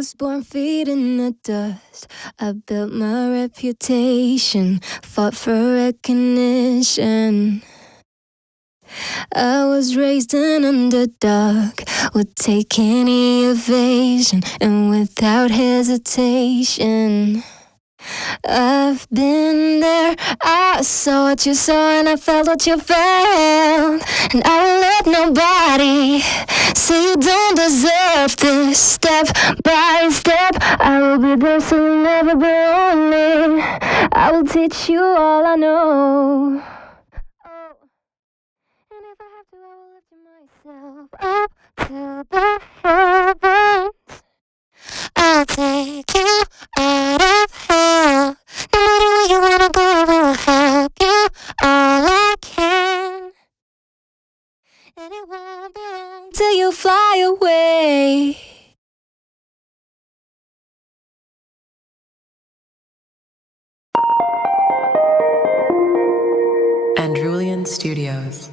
was born feet in the dust. I built my reputation, fought for recognition. I was raised an underdog, would take any evasion, and without hesitation. I've been there, I saw what you saw and I felt what you felt. And I won't let nobody say you don't deserve this. Step by step, I will be there so you'll never be lonely. I will teach you all I know. Oh, and if I have to, I will lift myself up to the heavens. I'll take you out of hell. No matter where you wanna go, I will help you all I can. And it won't be long till you fly away. Andrulian Studios.